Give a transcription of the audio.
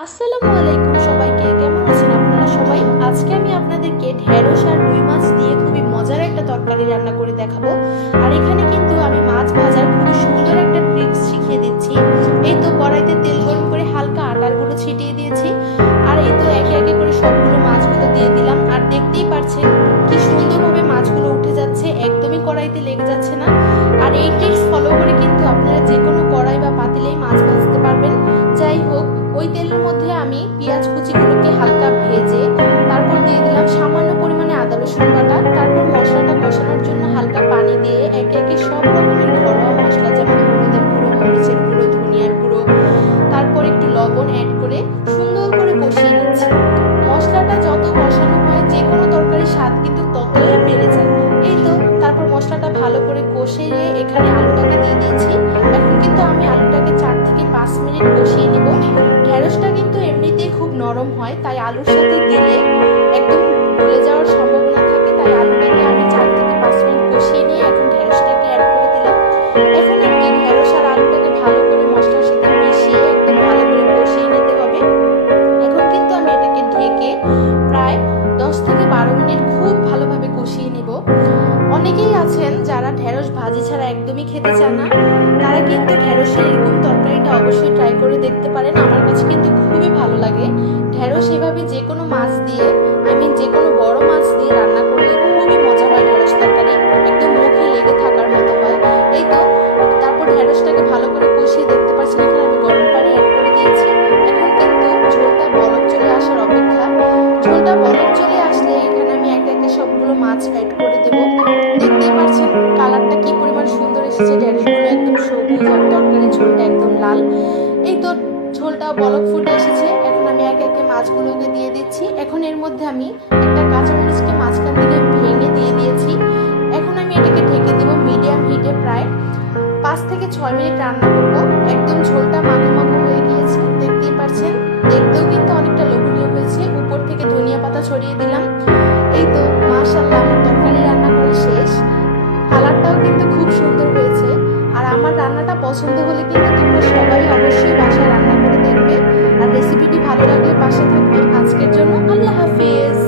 আসসালামু আলাইকুম সবাইকে, কেমন আছেন আপনারা সবাই? আজকে আমি আপনাদেরকে ঢেঁড়স আর রুই মাছ দিয়ে খুবই মজার একটা তরকারি রান্না করে দেখাবো। আর এখানে কিন্তু আমি মাছ ভাজার খুবই সুন্দর একটা ট্রিক্স শিখিয়ে দিচ্ছি। এই তো কড়াইতে তেল গরম করে হালকা আটার গুঁড়ো ছিটিয়ে দিয়েছি। আর এই তো একে একে করে সবগুলো মাছগুলো দিয়ে দিলাম। আর দেখতেই পাচ্ছেন কি সুন্দরভাবে মাছগুলো উঠে যাচ্ছে, একদমই কড়াইতে লেগে যাচ্ছে না। আর এই ট্রিক্স ফলো করে কিন্তু আপনারা যে কোনো কড়াই বা পাতিলেই মাছ ভাজতে পারবেন। যাই হোক, ওই তেলের মধ্যে আমি পেঁয়াজ কুচিগুলোকে হালকা ভেজে তারপর দিয়ে দিলাম সামান্য পরিমাণে আদা রসুন বাটা। তারপর মশলাটা কষানোর জন্য হালকা পানি দিয়ে একে একে সব রকমের ঘরোয়া মশলা যেমন হলুদের গুঁড়ো, মরিচের গুঁড়ো, ধনিয়ার গুঁড়ো, তারপর একটু লবণ অ্যাড করে সুন্দর করে কষিয়ে নিচ্ছি। মশলাটা যত কষানো হয় যে কোনো তরকারির স্বাদ কিন্তু ততই বেড়ে যায়। এই তো তারপর মশলাটা ভালো করে কষিয়ে এখানে আলুটাকে দিয়ে দিয়েছি। এখন কিন্তু আমি আলুটাকে 4 থেকে 5 মিনিট কষিয়ে নিব। ঢেঁড়সটা কিন্তু এমনিতেই খুব নরম হয়, তাই আলুর সাথে দিলে একদম গলে যাওয়ার সম্ভাবনা থাকে। তাই আলুটাকে আমি 4 থেকে 5 মিনিট কষিয়ে নিয়ে এখন ঢেঁড়সটাকে অ্যাড করে দিলাম। এখন আর কি ঢেঁড়স আর আলুটাকে ভালো করে মশলার সাথে মিশিয়ে একদম ভালো করে কষিয়ে নিতে হবে। এখন কিন্তু আমি এটাকে ঢেকে প্রায় 10 থেকে 12 মিনিট খুব ভালোভাবে কষিয়ে নিব। অনেকেই আছেন যারা ঢেঁড়স ভাজি ছাড়া একদমই খেতে চান না, তারা কিন্তু ঢেঁড়সের এরকম তরকারিটা অবশ্যই ট্রাই করে দেখতে পারেন। আমার কাছে কিন্তু খুবই ভালো লাগে। ঢেঁড়স এভাবে যে কোনো মাছ দিয়ে, যে কোনো বড় মাছ দিয়ে রান্না করলে খুবই মজা হয়। ঢেঁড়স তরকারি একদম মুখে লেগে থাকার মতো হয়। এই তো তারপর ঢেঁড়সটাকে ভালো করে কষিয়ে দেখতে পাচ্ছেন এখানে আমি গরম পানি অ্যাড করে দিয়েছি। এখন কিন্তু ঝোলটা বলক চলে আসার অপেক্ষা। ঝোলটা বলক চলে আসলে এখানে আমি একে একে সবগুলো মাছ অ্যাড করে দেব। দেখতেই পাচ্ছেন কালারটা কি পরিমাণ সুন্দর এসেছে। ঢেঁড়সগুলো একদম সবুজ আর তরকারির ঝোলটা একদম লাল। এই তো ঝোলটা বলক ফুটে এসেছে। এখন আমি একে একে মাছগুলোকে দিয়ে দিচ্ছি। এখন এর মধ্যে আমি একটা কাঁচামরিচকে মাঝখান থেকে ভেঙে দিয়ে দিয়েছি। এখন আমি এটাকে ঢেকে দেব মিডিয়াম হিটে প্রায় 5 থেকে 6 মিনিট রান্না করব। একদম ঝোলটা মাখো মাখো হয়ে গিয়েছে, দেখতেই পাচ্ছেন। দেখতেও কিন্তু অনেকটা লোভনীয় হয়েছে। উপর থেকে ধনিয়া পাতা ছড়িয়ে দিলাম। এই তো মাশাআল্লাহ, আমার তরকারি রান্না করা শেষ। কালারটাও কিন্তু খুব সুন্দর হয়েছে। আর আমার রান্নাটা পছন্দ হলে কিন্তু তোমরা সবাই অবশ্যই বাসায় রান্না করে দেখবে। আর রেসিপিটি ভালো লাগলে পাশে থাকবে। আজকের জন্য আল্লাহ হাফেজ।